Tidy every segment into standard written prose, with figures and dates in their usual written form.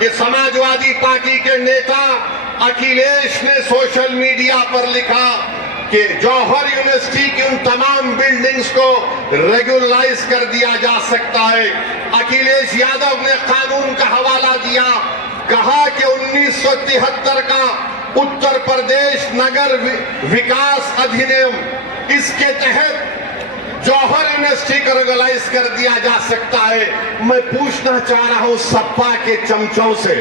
कि समाजवादी पार्टी के नेता अखिलेश ने सोशल मीडिया पर लिखा कि जौहर यूनिवर्सिटी की उन तमाम बिल्डिंग्स को रेगुलराइज कर दिया जा सकता है। अखिलेश यादव ने कानून का हवाला दिया, कहा कि 1973 का उत्तर प्रदेश नगर विकास अधिनियम, इसके तहत जौहर यूनिवर्सिटी को रेगुलराइज कर दिया जा सकता है। मैं पूछना चाह रहा हूं सपा के चमचों से,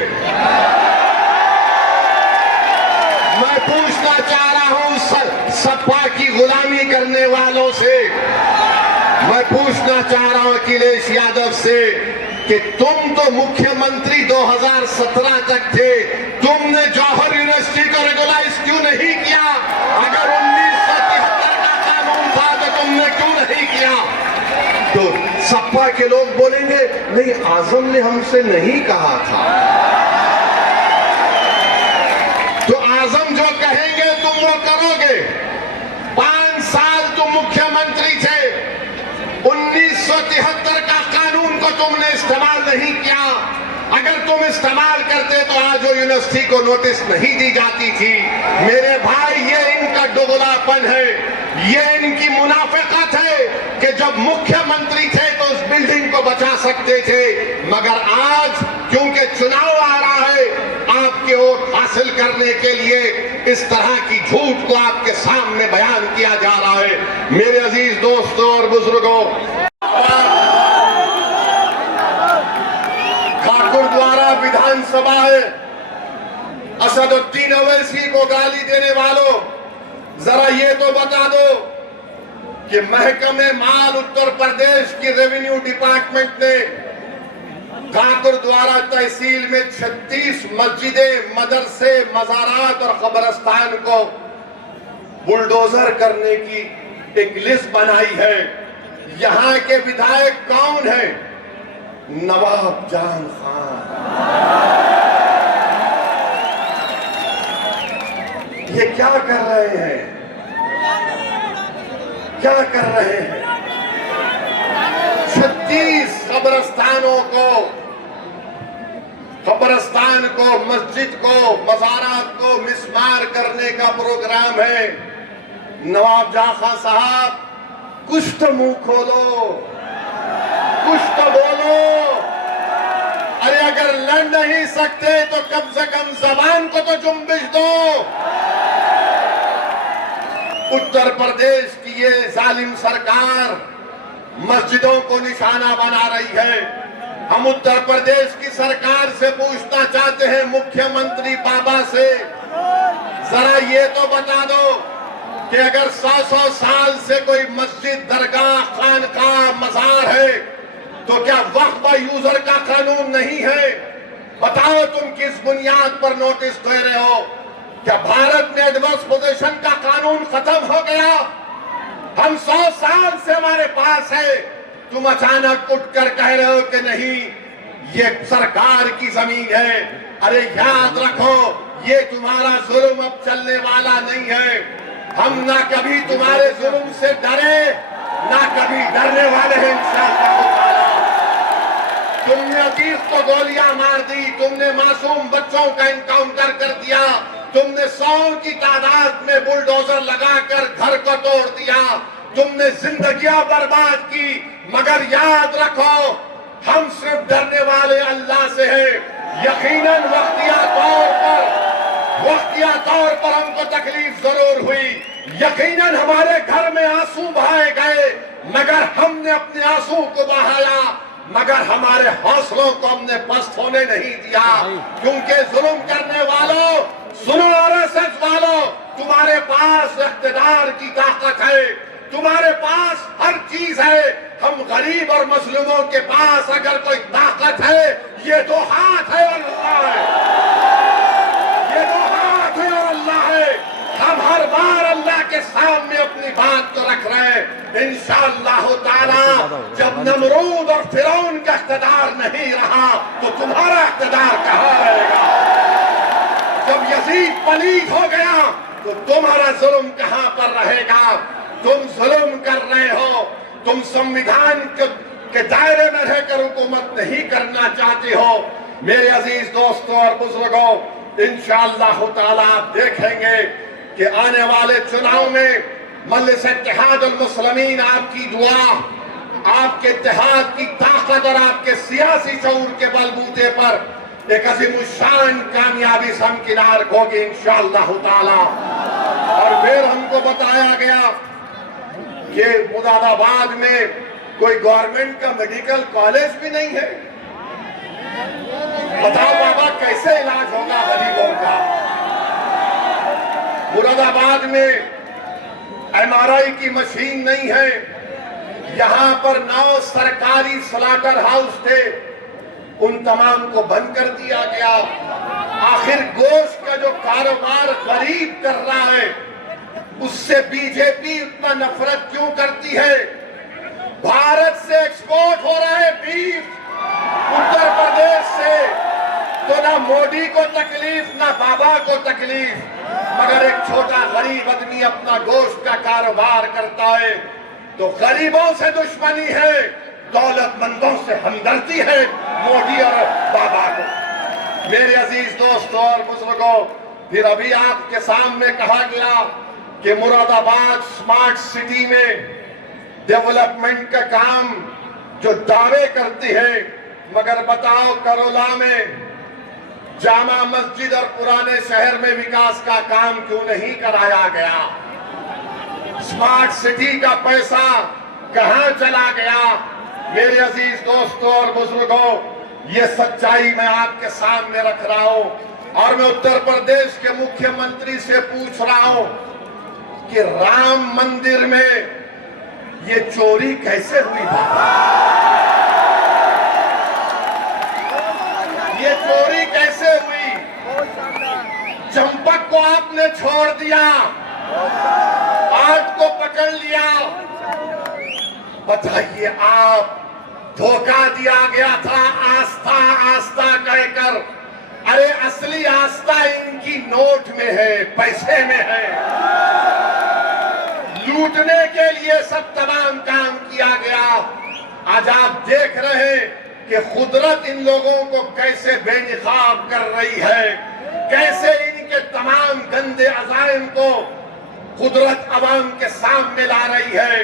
मैं पूछना चाह रहा हूं सपा की गुलामी करने वालों से, मैं पूछना चाह रहा हूं अखिलेश यादव से कि तुम तो मुख्यमंत्री 2017 तक थे, तुमने जौहर यूनिवर्सिटी को रेगुलराइज क्यों नहीं किया? अगर 1973 का कानून था तो तुमने क्यों नहीं किया? तो सपा के लोग बोलेंगे नहीं, आजम ने हमसे नहीं कहा था। तो आजम जो कहेंगे तुम वो करोगे। 5 साल तुम मुख्यमंत्री थे, 1973 का कानून को तुमने इस्तेमाल नहीं किया। अगर तुम इस्तेमाल करते तो आज वो यूनिवर्सिटी को नोटिस नहीं दी जाती थी। मेरे भाई, ये इनका दोगलापन है, ये इनकी मुनाफिकत है कि जब मुख्यमंत्री थे तो उस बिल्डिंग को बचा सकते थे, मगर आज क्योंकि चुनाव आ रहा है, आपके वोट हासिल करने के लिए इस तरह की झूठ को आपके सामने बयान किया जा रहा है। मेरे अजीज दोस्तों और बुजुर्गों, गुरुद्वारा विधानसभा है, असदुद्दीन अवैसी को गाली देने वालों, जरा ये तो बता दो कि महकमे माल उत्तर प्रदेश की रेवेन्यू डिपार्टमेंट ने गुरुद्वारा तहसील में 36 मस्जिदें, मदरसे, मज़ारात और कब्रिस्तान को बुलडोजर करने की एक लिस्ट बनाई है। यहां के विधायक कौन है? नवाब जान खान। ये क्या कर रहे हैं? क्या कर रहे हैं? 36 कब्रिस्तान को, मस्जिद को, मज़ारात को मिसमार करने का प्रोग्राम है। नवाब जान खान साहब, कुछ तो मुंह खोलो, कुछ तो बोलो। अरे अगर लड़ नहीं सकते तो कम से कम जबान को तो जुम्बिश दो। उत्तर प्रदेश की ये जालिम सरकार मस्जिदों को निशाना बना रही है। हम उत्तर प्रदेश की सरकार से पूछना चाहते हैं, मुख्यमंत्री बाबा से, जरा ये तो बता दो कि अगर 100 साल से कोई मस्जिद, दरगाह, खानकाह, मज़ार है तो क्या वक्फ यूजर का कानून नहीं है? बताओ तुम किस बुनियाद पर नोटिस दे रहे हो? क्या भारत में एडवर्स पोजीशन का कानून खत्म हो गया? हम 100 साल से हमारे पास है, तुम अचानक उठकर कह रहे हो कि नहीं ये सरकार की जमीन है। अरे याद रखो, ये तुम्हारा जुल्म अब चलने वाला नहीं है। हम ना कभी तुम्हारे जुल्म से डरे, ना कभी डरने वाले हैं इंशाअल्लाह। तुमने अजीज को गोलियां मार दी, तुमने मासूम बच्चों का इनकाउंटर कर दिया, तुमने 100 की तादाद में बुलडोजर लगाकर घर को तोड़ दिया, तुमने जिंदगियां बर्बाद की। मगर याद रखो, हम सिर्फ डरने वाले अल्लाह से हैं। यकीनन वक्तिया तौर पर हमको तकलीफ जरूर हुई, यकीनन हमारे घर में आंसू बहाए गए, मगर हमने अपने आंसू को बहाया, मगर हमारे हौसलों को हमने पस्त होने नहीं दिया। क्योंकि जुल्म करने वालों, सुनो आरएसएस वालों, तुम्हारे पास इख्तिदार की ताकत है, तुम्हारे पास हर चीज है। हम गरीब और मजलूमों के पास अगर कोई ताकत है, ये 2 हाथ है और अल्लाह है, ये 2 हाथ है और अल्लाह है। हम हर बार अल्लाह के सामने अपनी बात को रख रहे हैं। इंशाअल्लाह ताला जब नमरूद और फिरौन का इख्तिदार नहीं रहा तो तुम्हारा इख्तिदार कहाँ रहेगा? जब यजीद पलीद हो गया तो तुम्हारा जुल्म कहाँ पर रहेगा? तुम जुल्म कर रहे हो, तुम संविधान के दायरे में रहकर हुकूमत नहीं करना चाहते हो। मेरे अजीज दोस्तों और बुजुर्गों, इंशाअल्लाह ताला आप देखेंगे कि आने वाले चुनाव में मजलिस इत्तेहादुल मुस्लिमीन आपकी दुआ, आपके इत्तेहाद की ताकत और आपके सियासी शऊर के बलबूते पर एक अजीमुशान कामयाबी से हमकिनार होगी इंशाअल्लाह ताला। और फिर हमको बताया गया कि मुरादाबाद में कोई गवर्नमेंट का मेडिकल कॉलेज भी नहीं है। बताओ बाबा, कैसे इलाज होगा गरीबों का? मुरादाबाद में एमआरआई की मशीन नहीं है। यहां पर 9 सरकारी स्लाटर हाउस थे, उन तमाम को बंद कर दिया गया। आखिर गोश्त का जो कारोबार गरीब कर रहा है, उससे बीजेपी उतना नफरत क्यों करती है? भारत से एक्सपोर्ट हो रहा है बीफ उत्तर प्रदेश से, तो ना मोदी को तकलीफ ना बाबा को तकलीफ, मगर एक छोटा गरीब आदमी अपना गोश्त का कारोबार करता है तो गरीबों से दुश्मनी है, दौलतमंदों से हमदर्दी है मोदी और बाबा को। मेरे अजीज दोस्तों और बुजुर्गों, फिर अभी आपके सामने कहा गया कि मुरादाबाद स्मार्ट सिटी में डेवलपमेंट का काम जो दावे करती है, मगर बताओ करोला में जामा मस्जिद और पुराने शहर में विकास का काम क्यों नहीं कराया गया? स्मार्ट सिटी का पैसा कहां चला गया? मेरे अजीज दोस्तों और बुजुर्गों, ये सच्चाई मैं आपके सामने रख रहा हूं और मैं उत्तर प्रदेश के मुख्यमंत्री से पूछ रहा हूं कि राम मंदिर में ये चोरी कैसे हुई? ये चोरी कैसे हुई? चंपक को आपने छोड़ दिया, आठ को पकड़ लिया। बताइए, आप धोखा दिया गया था आस्था आस्था कहकर। अरे असली आस्था इनकी नोट में है, पैसे में है। लूटने के लिए सब तमाम काम किया गया। आज आप देख रहे हैं कि कुदरत इन लोगों को कैसे बेनिकाब कर रही है, कैसे इनके तमाम गंदे अज़ाइम को कुदरत अवाम के सामने ला रही है।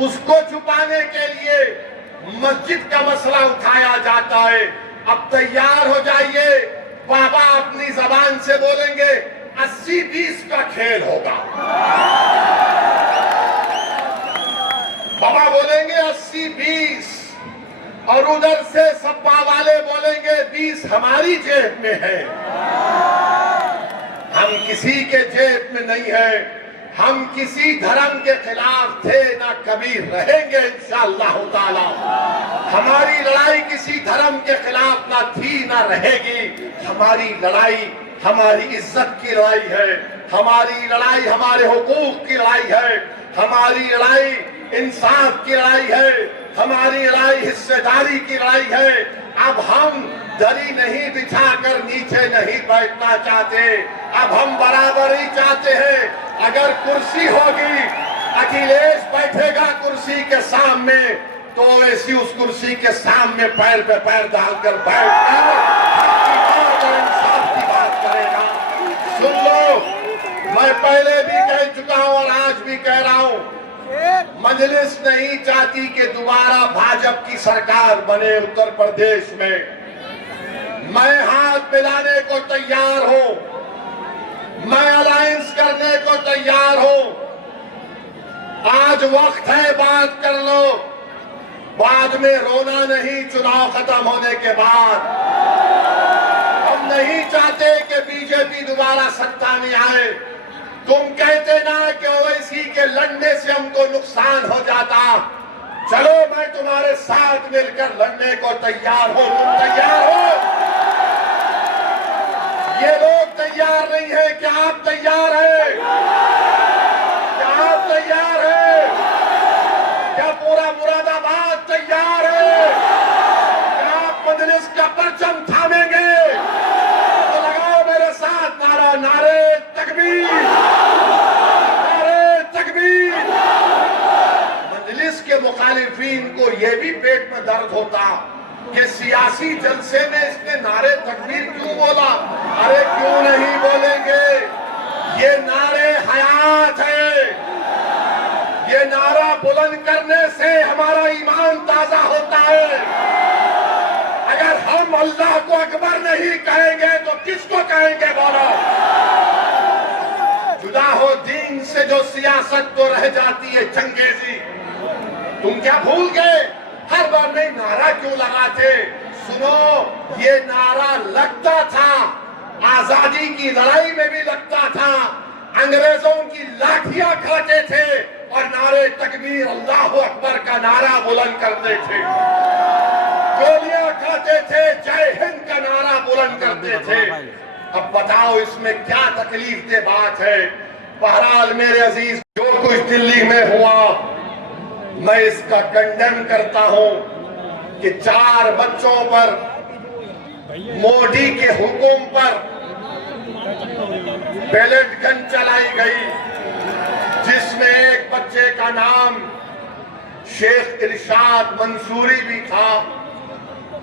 उसको छुपाने के लिए मस्जिद का मसला उठाया जाता है। अब तैयार हो जाइए, बाबा अपनी जबान से बोलेंगे 80-20 का खेल होगा। बाबा बोलेंगे 80-20 और उधर से सपा वाले बोलेंगे 20 हमारी जेब में है। हम किसी के जेब में नहीं है। हम किसी धर्म के खिलाफ थे ना कभी रहेंगे इंशाअल्लाह ताला। हमारी लड़ाई किसी धर्म के खिलाफ ना थी ना रहेगी। हमारी लड़ाई हमारी इज्जत की लड़ाई है। हमारी लड़ाई हमारे हुकूक की लड़ाई है। हमारी लड़ाई इंसाफ की लड़ाई है। हमारी लड़ाई हिस्सेदारी की लड़ाई है। अब हम दरी नहीं बिछाकर नीचे नहीं बैठना चाहते। अब हम बराबरी चाहते हैं। अगर कुर्सी होगी, अखिलेश बैठेगा कुर्सी के सामने, तो ऐसी उस कुर्सी के सामने पैर पे पैर डालकर बैठकर इंसाफ की बात करेगा। सुन लो, मैं पहले भी कह चुका हूं और आज भी कह रहा हूं, मजलिस नहीं चाहती कि दोबारा भाजपा की सरकार बने उत्तर प्रदेश में। मैं हाथ मिलाने को तैयार हूं, मैं अलायंस करने को तैयार हूं। आज वक्त है, बात कर लो। बाद में रोना नहीं, चुनाव खत्म होने के बाद। हम नहीं चाहते कि बीजेपी दोबारा सत्ता में आए। तुम कहते ना कि ओवैसी के लड़ने से हमको नुकसान हो जाता। चलो, मैं तुम्हारे साथ मिलकर लड़ने को तैयार हूं। तुम तैयार हो? ये लोग तैयार नहीं है। क्या आप तैयार हैं? क्या आप तैयार हैं? क्या पूरा मुरादाबाद तैयार है? क्या आप मजलिस का परचम थामेंगे? तो लगाओ मेरे साथ नारा, नारे तकबीर, नारे तकबीर। मजलिस के मुखालिफिन को यह भी पेट में दर्द होता कि सियासी जलसे में इसने नारे तकबीर क्यों बोला। अरे क्यों नहीं बोलेंगे, ये नारे हयात है। ये नारा बुलंद करने से हमारा ईमान ताजा होता है। अगर हम अल्लाह को अकबर नहीं कहेंगे तो किसको कहेंगे बोलो। जुदा हो दीन से जो सियासत तो रह जाती है चंगेजी। तुम क्या भूल गए, हर बार में नारा क्यों लगाते। सुनो, ये नारा लगता था, आजादी की लड़ाई में भी लगता था। अंग्रेजों की लाठियां खाते थे और नारे तकबीर अल्लाह अकबर का नारा बुलंद करते थे। गोलियां खाते थे, जय हिंद का नारा बुलंद करते थे। अब बताओ इसमें क्या तकलीफ दे बात है। बहरहाल मेरे अजीज, जो कुछ दिल्ली में हुआ मैं इसका कंडेम करता हूं कि 4 बच्चों पर मोदी के हुक्म पर पेलेट गन चलाई गई, जिसमें एक बच्चे का नाम शेख इरशाद मंसूरी भी था,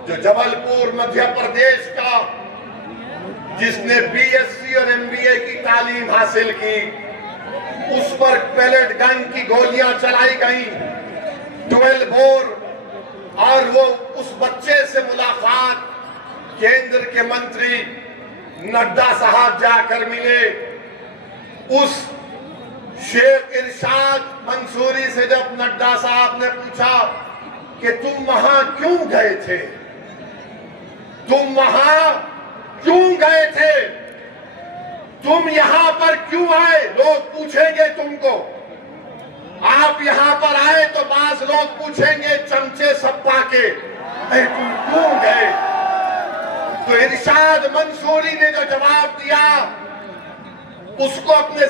जो जबलपुर मध्य प्रदेश का, जिसने बीएससी और एमबीए की तालीम हासिल की। उस पर पेलेट गन की गोलियां चलाई गई, 12 बोर। और वो उस बच्चे से मुलाकात केंद्र के मंत्री नड्डा साहब जाकर मिले। उस शेख इरशाद मंसूरी से जब नड्डा साहब ने पूछा कि तुम वहां क्यों गए थे, तुम वहां क्यों गए थे, तुम यहां पर क्यों आए, लोग पूछेंगे तुमको। आप यहां पर आए तो बाज लोग पूछेंगे चमचे सप्पा के, तुम क्यों गए। तो इरशाद मंसूरी ने जो जवाब दिया उसको अपने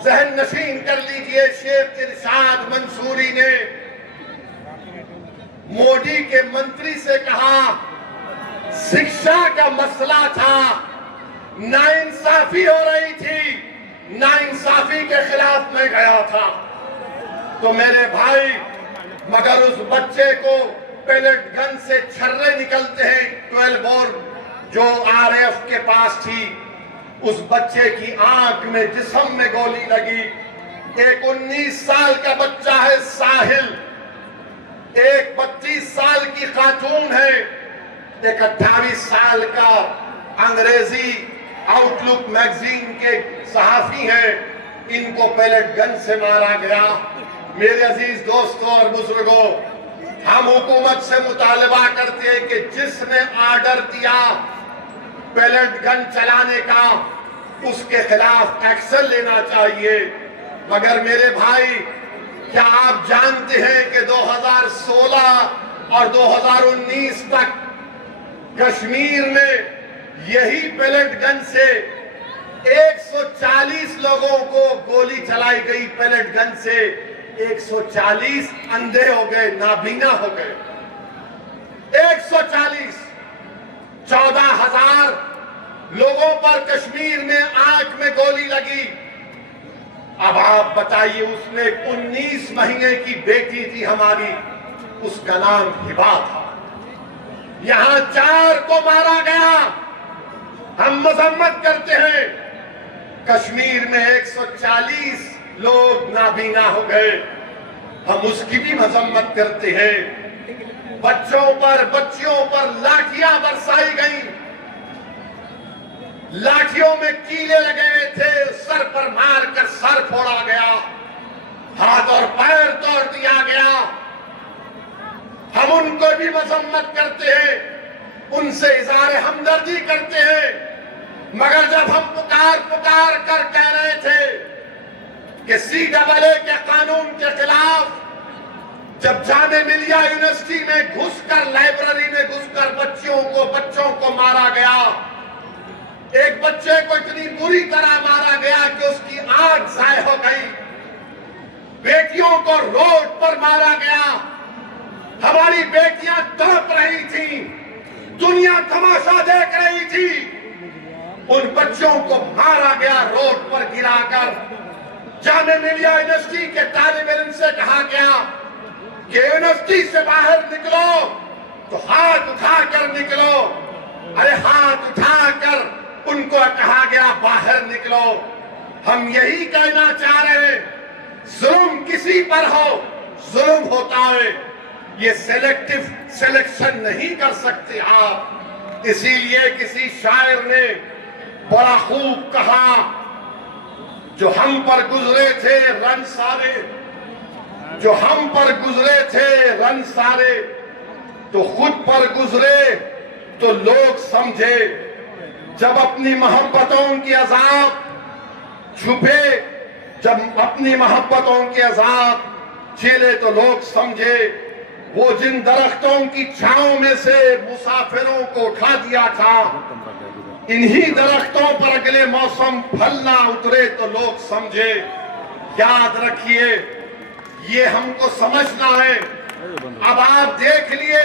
जहन नशीन कर लीजिए। शेख इरशाद मंसूरी ने मोदी के मंत्री से कहा, शिक्षा का मसला था, नाइंसाफी हो रही थी, नाइंसाफी के खिलाफ मैं गया था। तो मेरे भाई, मगर उस बच्चे को पेलेट गन से छर्रे निकलते हैं, 12 बोर जो आरएफ के पास थी। उस बच्चे की आंख में, जिस्म में गोली लगी। एक 19 साल का बच्चा है साहिल, एक 32 साल की खातून है, एक 28 साल का अंग्रेजी आउटलुक मैगजीन के सहाफी हैं। इनको पेलेट गन से मारा गया। मेरे अजीज दोस्तों और बुजुर्गों, हम हुकूमत से मुतालबा करते हैं कि जिसने आर्डर दिया पेलेट गन चलाने का, उसके खिलाफ एक्शन लेना चाहिए। मगर मेरे भाई, क्या आप जानते हैं कि 2016 और 2019 तक कश्मीर में यही पेलेट गन से 140 लोगों को गोली चलाई गई। पेलेट गन से 140 अंधे हो गए, नाबीना हो गए। 140, 14,000 लोगों पर कश्मीर में आंख में गोली लगी। अब आप बताइए, उसमें 19 महीने की बेटी थी हमारी, उसका नाम हिबा था। यहां 4 को मारा गया। हम मजम्मत करते हैं, कश्मीर में 140 लोग नाबीना हो गए, हम उसकी भी मजम्मत करते हैं। बच्चों पर, बच्चियों पर लाठियां बरसाई गई, लाठियों में कीले लगे हुए थे, सर पर मारकर सर फोड़ा गया, हाथ और पैर तोड़ दिया गया। हम उनको भी मजम्मत करते हैं, उनसे इज़हार हमदर्दी करते हैं। मगर जब हम पुकार कर कह रहे थे कि CAA के कानून के खिलाफ, जब जामे मिलिया यूनिवर्सिटी में घुसकर, लाइब्रेरी में घुसकर बच्चों को मारा गया, एक बच्चे को इतनी बुरी तरह मारा गया कि उसकी आंख ज़ाय हो गई, बेटियों को रोड पर मारा गया, हमारी बेटियां तड़प रही थी, दुनिया तमाशा देख रही थी, उन बच्चों को मारा गया, रोड पर गिराकर। जामे मिलिया यूनिवर्सिटी के तालिब इल्म से कहा गया कि यूनिवर्सिटी से बाहर निकलो, तो हाथ उठाकर निकलो। अरे हाथ उठाकर उनको कहा गया बाहर निकलो। हम यही कहना चाह रहे हैं, जुल्म किसी पर हो, जुल्म होता है, ये सिलेक्टिव सिलेक्शन नहीं कर सकते आप। इसीलिए किसी शायर ने बड़ा खूब कहा, जो हम पर गुजरे थे रन सारे, जो हम पर गुजरे थे रन सारे, तो खुद पर गुजरे तो लोग समझे। जब अपनी मोहब्बतों की अजाब छुपे, जब अपनी मोहब्बतों के अजाब झेले तो लोग समझे। वो जिन दरख्तों की छांव में से मुसाफिरों को उठा दिया था, इन्हीं दरख्तों पर अगले मौसम फल ना उतरे तो लोग समझे। याद रखिए, ये हमको समझना है। अब आप देख लिए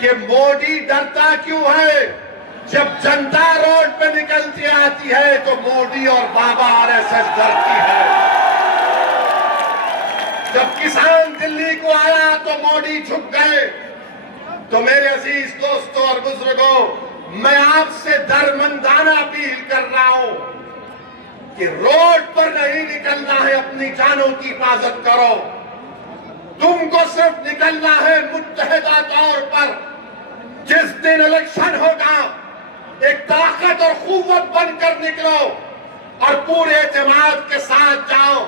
कि मोदी डरता क्यों है। जब जनता रोड पे निकलती आती है तो मोदी और बाबा आरएसएस डरती है। जब किसान दिल्ली को आया तो मोदी झुक गए। तो मेरे अजीज दोस्तों और बुजुर्गों, मैं आपसे दरमंदाना अपील कर रहा हूं कि रोड पर नहीं निकलना है, अपनी जानों की हिफाजत करो। तुमको सिर्फ निकलना है मुत्तहिदा तौर पर। जिस दिन इलेक्शन होगा, एक ताकत और कुव्वत बनकर निकलो और पूरे एतमाद के साथ जाओ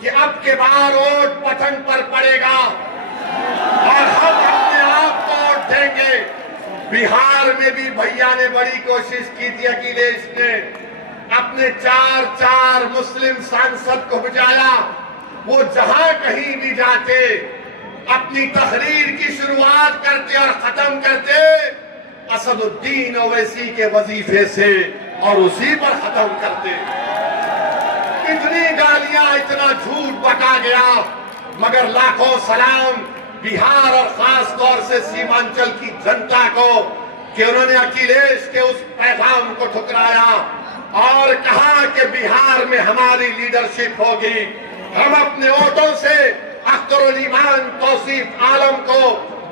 कि अब के बार वोट पतन पर पड़ेगा और हम अपने आप को वोट देंगे। बिहार में भी भैया ने बड़ी कोशिश की थी, अखिलेश ने अपने चार मुस्लिम सांसद को बुझाया। वो जहां कहीं भी जाते, अपनी तहरीर की शुरुआत करते और खत्म करते असदुद्दीन ओवैसी के वजीफे से और उसी पर खत्म करते। इतनी गालियां, इतना झूठ बका गया, मगर लाखों सलाम बिहार और खास तौर से सीमांचल की जनता को कि उन्होंने अखिलेश के उस पैगाम को ठुकराया और कहा कि बिहार में हमारी लीडरशिप होगी। हम अपने वोटों से अख्तरुल ईमान तौसीफ आलम को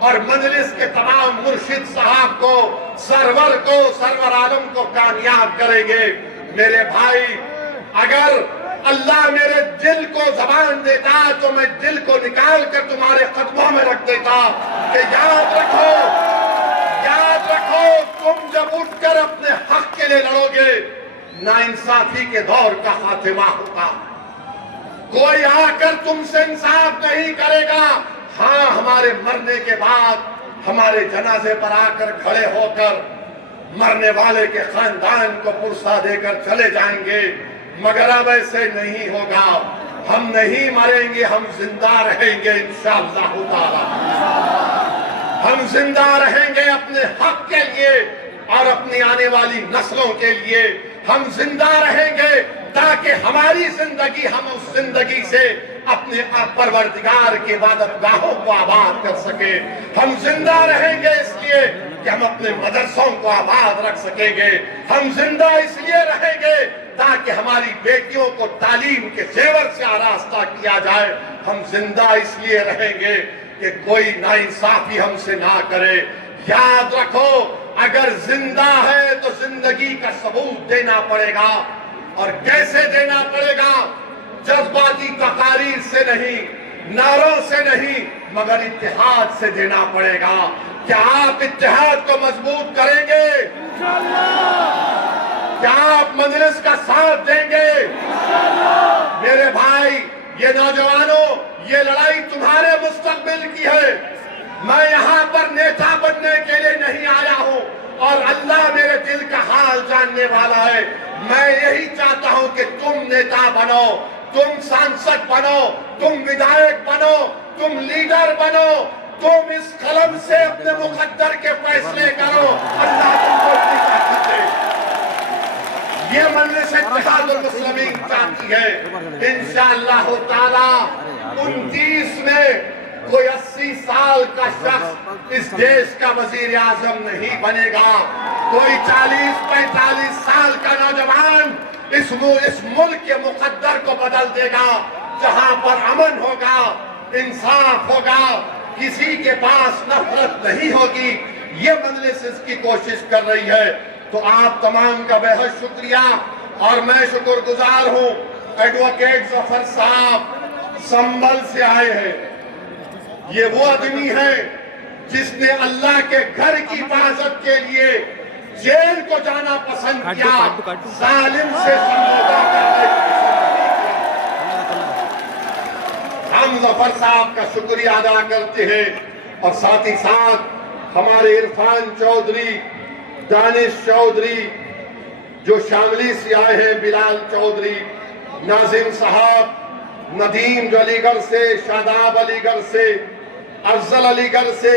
और मजलिस के तमाम मुर्शिद साहब को, सरवर आलम को कामयाब करेंगे। मेरे भाई, अगर अल्लाह मेरे दिल को जबान देता तो मैं दिल को निकाल कर तुम्हारे कदमों में रख देता कि याद रखो, तुम जब उठकर अपने हक के लिए लड़ोगे, नाइंसाफी के दौर का खात्मा होगा। कोई आकर तुमसे इंसाफ नहीं करेगा। हाँ, हमारे मरने के बाद हमारे जनाजे पर आकर खड़े होकर मरने वाले के खानदान को पुरसा देकर चले जाएंगे, मगर अब ऐसे नहीं होगा। हम नहीं मरेंगे, हम जिंदा रहेंगे इंशाअल्लाह ताला। हम जिंदा रहेंगे अपने हक के लिए और अपनी आने वाली नस्लों के लिए। हम जिंदा रहेंगे ताकि हमारी जिंदगी, हम उस जिंदगी से अपने परवरदिगार के इबादतगाहों को आबाद कर सके। हम जिंदा रहेंगे इसलिए कि हम अपने मदरसों को आबाद रख सकेंगे। हम जिंदा इसलिए रहेंगे ताकि हमारी बेटियों को तालीम के जेवर से आरास्ता किया जाए। हम जिंदा इसलिए रहेंगे कि कोई नाइंसाफी हमसे ना करे। याद रखो, अगर जिंदा है तो जिंदगी का सबूत देना पड़ेगा। और कैसे देना पड़ेगा? जज्बाती तकारीर से नहीं, नारों से नहीं, मगर इत्तेहाद से देना पड़ेगा। क्या आप इत्तेहाद को मजबूत करेंगे? क्या आप मजलिस का साथ देंगे? मेरे भाई, ये नौजवानों, ये लड़ाई तुम्हारे मुस्तकबिल की है। मैं यहाँ पर नेता बनने के लिए नहीं आया हूँ और अल्लाह मेरे दिल का हाल जानने वाला है। मैं यही चाहता हूँ कि तुम नेता बनो, तुम सांसद बनो, तुम विधायक बनो, तुम लीडर बनो, तुम इस कलम से अपने मुकद्दर के फैसले करो। अल्लाह तुमको अपनी ताकत दे। ये मजलिस इत्तेहादुल मुस्लिमीन चाहती है। इंशाअल्लाह ताला 29 में कोई 80 साल का शख्स इस देश का वजीर आजम नहीं बनेगा। कोई 40-45 साल का नौजवान इस मुल्क के मुकद्दर को बदल देगा। जहां पर अमन होगा, इंसाफ होगा, किसी के पास नफरत नहीं होगी, ये मजलिस इसकी कोशिश कर रही है। तो आप तमाम का बेहद शुक्रिया और मैं शुक्रगुजार हूं। एडवोकेट जफर साहब संभल से आए हैं। ये वो आदमी है जिसने अल्लाह के घर की हिफाजत के लिए जेल को जाना पसंद किया, जालिम से समझौता करने की पसंद नहीं किया। हम जफर साहब का शुक्रिया अदा करते हैं और साथ ही साथ हमारे इरफान चौधरी, दानिश चौधरी जो शामली से आए हैं, बिलाल चौधरी, नाजिम साहब, नदीम जो अलीगढ़ से, शादाब अलीगढ़ से, अफजल अलीगढ़ से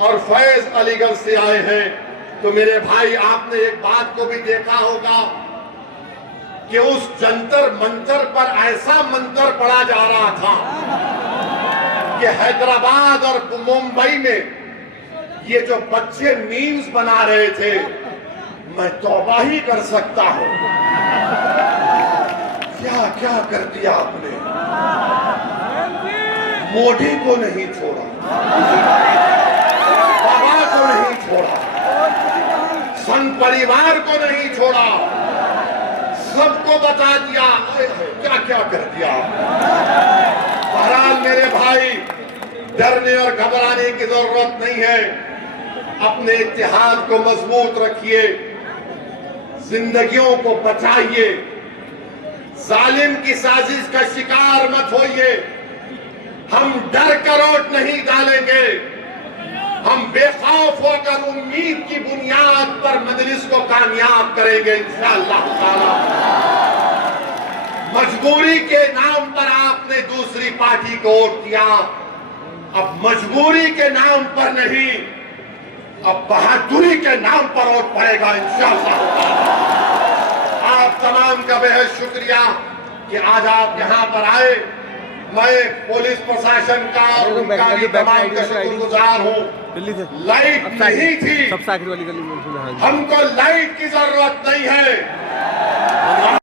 और फैज अलीगढ़ से आए हैं। तो मेरे भाई, आपने एक बात को भी देखा होगा कि उस जंतर मंतर पर ऐसा मंत्र पढ़ा जा रहा था कि हैदराबाद और मुंबई में ये जो बच्चे मीम्स बना रहे थे, मैं तौबा ही कर सकता हूं। क्या क्या कर दिया आपने। मोदी को नहीं छोड़ा, बाबा को नहीं छोड़ा, संघ परिवार को नहीं छोड़ा, सबको बता दिया। क्या क्या कर दिया। बहरहाल मेरे भाई, डरने और घबराने की जरूरत नहीं है। अपने इत्तेहाद को मजबूत रखिए, जिंदगियों को बचाइए, जालिम की साजिश का शिकार मत होइए। हम डर करोट नहीं डालेंगे, हम बेखौफ होकर उम्मीद की बुनियाद पर मजलिस को कामयाब करेंगे इंशाअल्लाह ताला। मजबूरी के नाम पर आपने दूसरी पार्टी को वोट दिया, अब मजबूरी के नाम पर नहीं, अब बहादुरी के नाम पर वोट पड़ेगा इंशाअल्लाह ताला। आप तमाम का बेहद शुक्रिया कि आज आप यहाँ पर आए। मैं पुलिस प्रशासन का और उनका भी तमाम का शुक्रगुजार हूँ। लाइट नहीं थी, हमको लाइट की जरूरत नहीं है।